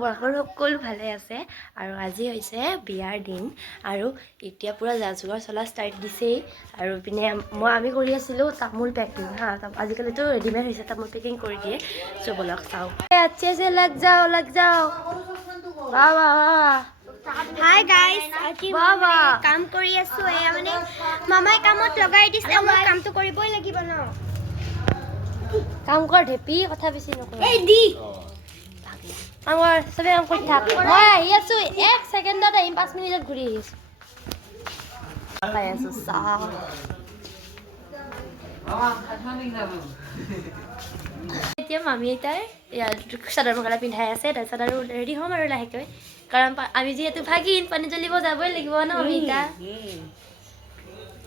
খবৰ সকলো ভালে আছে আৰু আজি হৈছে বিয়াৰ দিন আৰু এতিয়া পূৰা যা যোগাৰ চলা ষ্টাৰ্ট দিছেই আৰু পিনে মই আমি কৰি আছিলোঁ তামোল পেকিং হা আজিকালিতো ৰেডিমেড হৈছে তামোল পেকিং কৰি দিয়ে। চ' ব'লক চাওঁ। আচ্ছা লাগ যাও লাগ যাও। বাহ বাহ বাহ হাই গাইজ আজি কাম কৰি আছো এয়া মানে মামাই কামত লগাই দিছে মই কামটো কৰিবই লাগিব ন। কাম কৰ ঢেপি কথা বেছি নকৰে এই দি। কৰ চবে কাম কৰি থাক। আহি আছো এক ছেকেণ্ডত আহিম পাঁচ মিনিটত ঘূৰি আহি আছো। খাই আছো চাহ এতিয়া মামী আইতাই ইয়াত চাদৰ মেখেলা পিন্ধাই আছে তাৰপিছত আৰু ৰেডি হ'ম আৰু লাহেকৈ। কাৰণ আমি যিহেতু ভাগিন পানী জ্বলিব যাবই লাগিব ন মামী আইতা?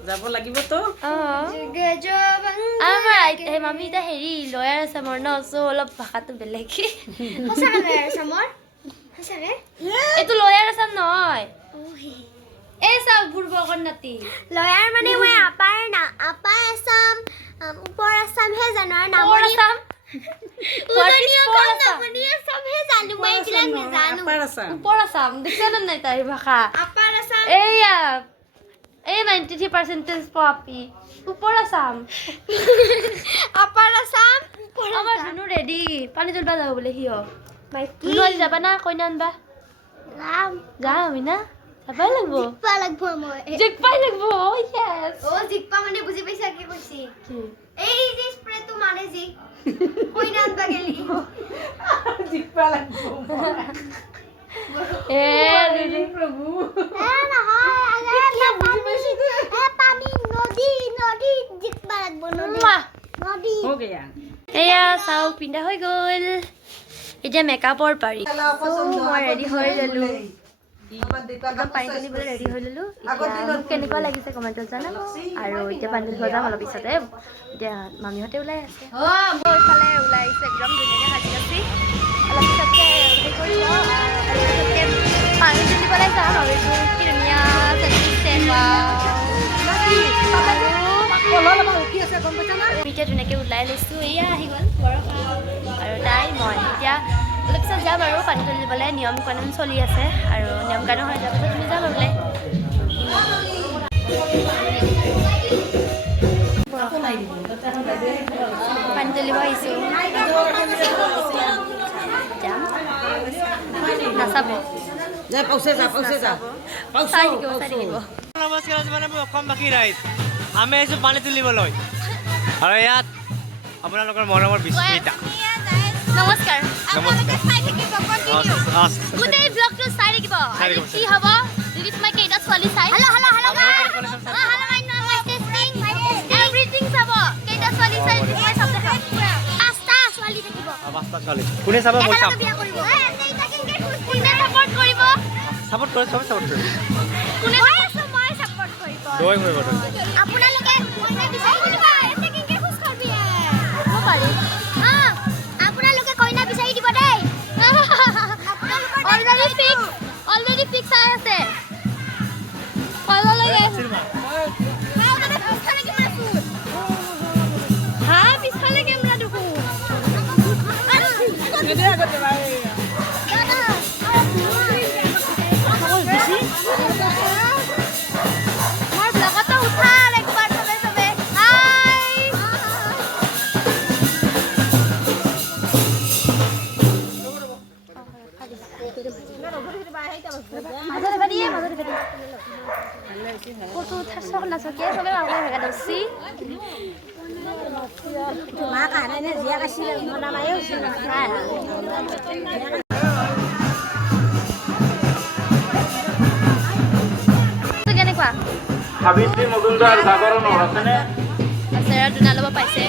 যাব লাগিবতো অঁ। আমাৰ আইতা মামী এতিয়া হেৰি লয়াৰ আছে মোৰ ন চ' অলপ ভাষাটো বেলেগ। এইটো লয়াৰ আছাম নহয়। এই চাওক বুৰ্বকৰ নাতি লয়াৰ মানে মই আপাৰ না আপাৰ আছাম ওপৰ আছামহে জানো আৰু এইবিলাক আছাম ওপৰ আছাম দেখিছানে নাই তাইৰ ভাষা? এইয়া এই নাইণ্টি থ্ৰী পাৰ্চেণ্টেজ পাপি। আছাম। আপাৰ আছাম ওপৰ আমাৰ আছাম ধুনু ৰেডি পানী তুলবা যাব বোলে সিও মাইকি আজি যাবা না কইনা আনবা? যাম। আমি না? যাবাই লাগব। জিকপা লাগব মই। জিকবাই লাগব য়েছ অ জিকপা মানে বুজি পাইছা কি কৈছি? এই যে স্প্ৰেটো মানে যি কইনা আনবা গেলি। জিকবা লাগিব। এ প্ৰভু। এ নহয় আগে পানী এ পানী নদী নদী জিকপা লাগব নদী মাহ নদী মোক এয়া এয়া চাও পিন্ধা হৈ গ'ল। এতিয়া মেকআপৰ পাৰি। মই ৰেডি হৈ ল'লো। পানী তুলিবলৈ ৰেডি হৈ ল'লো। এতিয়া কেনেকুৱা লাগিছে কমেণ্টত জনাব। আৰু এতিয়া পানী তুলিব যাম অলপ পিছতে। এতিয়া মামীহঁতে ওলাই আছে। মই ইফালে ওলাই আহিছোঁ। একদম ধুনীয়াকৈ সাজি কাচি। অলপ পিছতকৈ হেৰি কৰিব আৰু পানী তুলিবলৈ যাম। কি ধুনীয়া আমি এতিয়া ধুনীয়াকৈ ওলাই লৈছোঁ এয়া আহি গ'ল বৰষা আৰু তাই মই। এতিয়া অলপ পিছত যাম আৰু পানী তুলিবলৈ নিয়ম কানুন চলি আছে। আৰু নিয়ম কানুন হৈ যোৱাৰ পিছত আমি যাম আৰু ওলাই পানী তুলিব আহিছোঁ। যাম। নাচাব। নমস্কাৰ মানে অসমবাসী ৰাইজ। আমি আহিছোঁ পানী তুলিবলৈ। আৰু ইয়াত আপোনালোকৰ মৰমৰ বিস্মিতা নমস্কাৰ। গোটেই ব্লগটো চাই থাকিব কি হ'ব কেইটা ছোৱালী চাই হেল্ল' হেল্ল' হেল্ল' কোনে চাব? এভৰিথিং চাব কেইটা ছোৱালী চাই মই চব দেখাম পাঁচটা ছোৱালী থাকিব পাঁচটা ছোৱালী কোনে চাব মই চাম কোনে ছাপৰ্ট কৰিব ছাপৰ্ট কৰে চবে ছাপৰ্ট কৰে কোনে মই ছাপৰ্ট কৰিব দৈ কৰিব আপোনালোকে চবে ভালকে ভেগা ধৰছি কেনেকুৱা সাবিত্ৰী মজুমদাৰ আছেনে আছে আৰু দুনা ল'ব পাইছে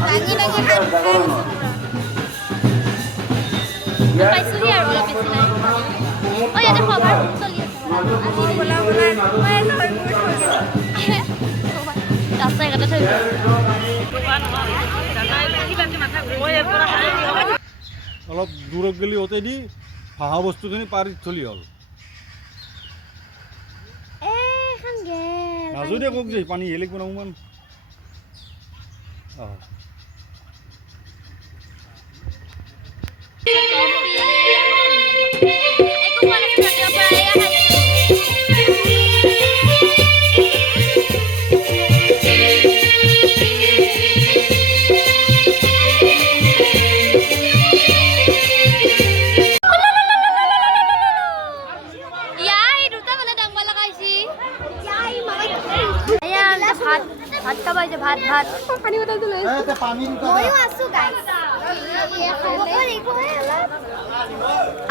জাগৰণৰ পাইছোহি আৰু অলপ বেছি নাই অ ইয়াতে কভাৰ চলি আছে ৰাস্তা এটাতে অলপ দূৰত গেলি অতে দি হাঁহা বস্তুখিনি পাৰি থলি হ'ল। নাজো দে কক যে পানী হেলিক বনাব মান অঁ।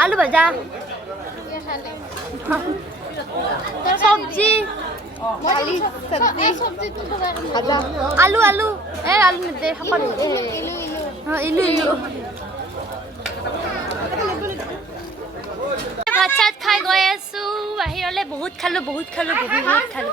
আলু ভাজা। চব্জি আলু আলু। এ, আলু নিদে সকলো ইলু ইলু। ভাত চাত খাই গৈ আছো। বাহিৰলৈ বহুত খালো বহুত খালো বহুত খালো।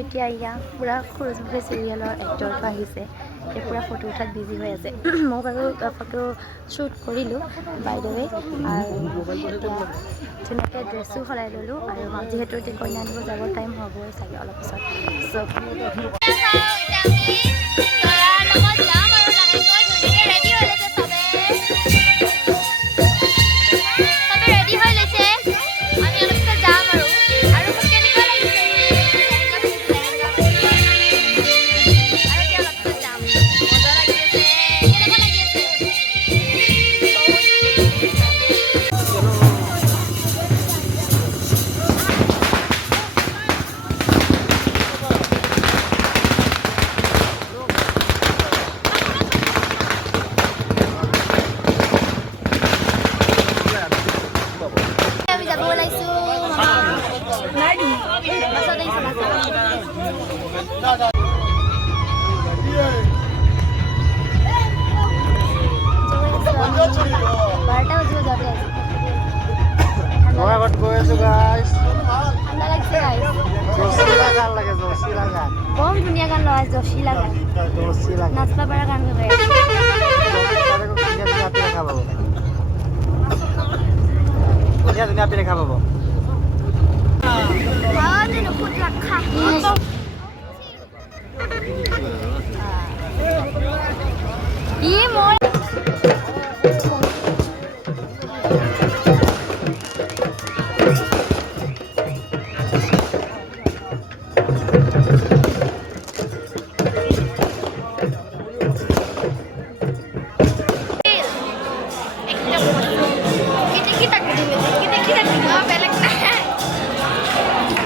এতিয়া ইয়া পূৰা সুৰজমুখী চিৰিয়েলৰ এক্টৰটো আহিছে। এতিয়া পূৰা ফটো উঠাত বিজি হৈ আছে। মই বাৰু ফটো শ্বুট কৰিলোঁ বাইদেৱে আৰু ধুনীয়াকৈ ড্ৰেছো সলাই ল'লোঁ আৰু যিহেতু এতিয়া কইনা আনিব যাবৰ টাইম হ'বই চাগে অলপ পিছত। চ' কম ধুনীয়া গান জচিলা গান জচিলা নাচবা পাৰা গান দেখা পাব ধুনীয়া ধুনীয়া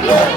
Yeah.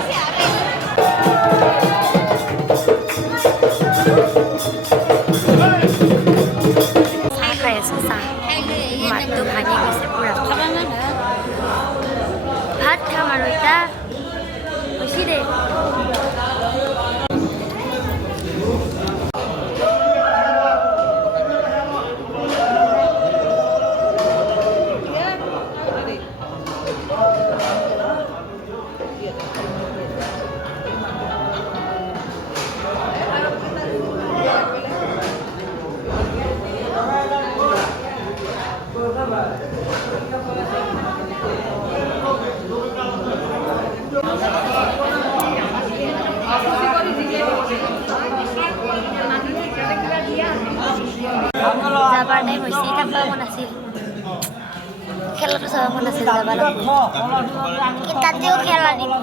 তাতেও খেলা দিব।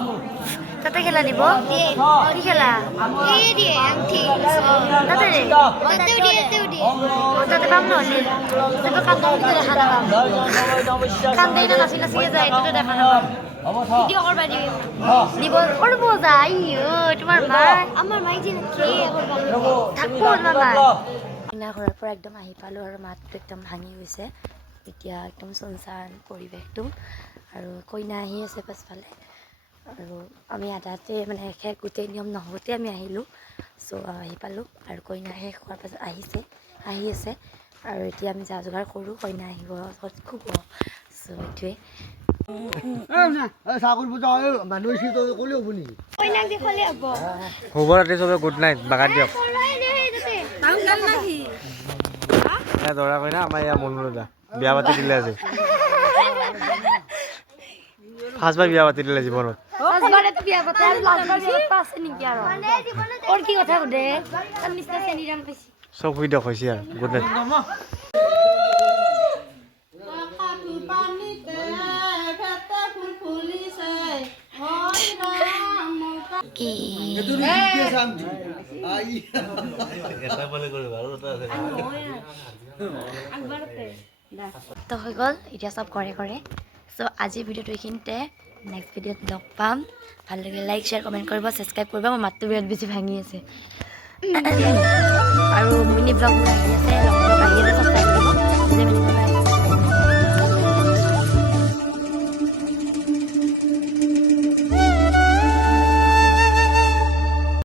তাতে খেলা দিব? কি খেলা? তাতে পাম নহ'লে কান্দা দেখা নাপাম কান্দে না নাচি নাচিয়ে যায় এইটোতো দেখা নাপাম ভিডিঅ' কৰবা দিম দিব কৰিব যায় তোমাৰ আমাৰ মাই যে থাকব তোমাৰ ঘৰৰ পৰা একদম আহি পালোঁ আৰু মাতটো একদম ভাঙি গৈছে। এতিয়া একদম চনচান পৰিৱেশটো আৰু কইনা আহি আছে পাছফালে। আৰু আমি আধাতে মানে শেষ গোটেই নিয়ম নহওঁতে আমি আহিলোঁ। চ' আহি পালোঁ আৰু কইনা শেষ হোৱাৰ পাছত আহিছে আহি আছে। আৰু এতিয়া আমি যা যোগাৰ কৰোঁ কইনা আহিব খুব চ' এইটোৱে। হ'ব শুভ ৰাতি চবে গুড নাইট বাগান দিয়ক। দৰা কইনা আমাৰ ইয়াৰ মনো দাদা। বিয়া পাতি দিলে আজি। ফাৰ্ষ্টবাৰ বিয়া পাতি দিলে জীৱনত। লাষ্টবাৰেতো বিয়া পাতে আৰু? আৰু মানে জীৱনত তো হৈ গ'ল, এতিয়া চব কৰে কৰে চ' আজিৰ ভিডিঅ'টো এইখিনিতে। নেক্সট ভিডিঅ'ত লগ পাম। ভালো লাগিলে লাইক শ্বেয়াৰ কমেণ্ট কৰিব ছাবস্ক্ৰাইব কৰিব। মোৰ মাতটো বিৰাট বেছি ভাঙি আছে। আৰু মিনি ব্লগবোৰ আহি আছে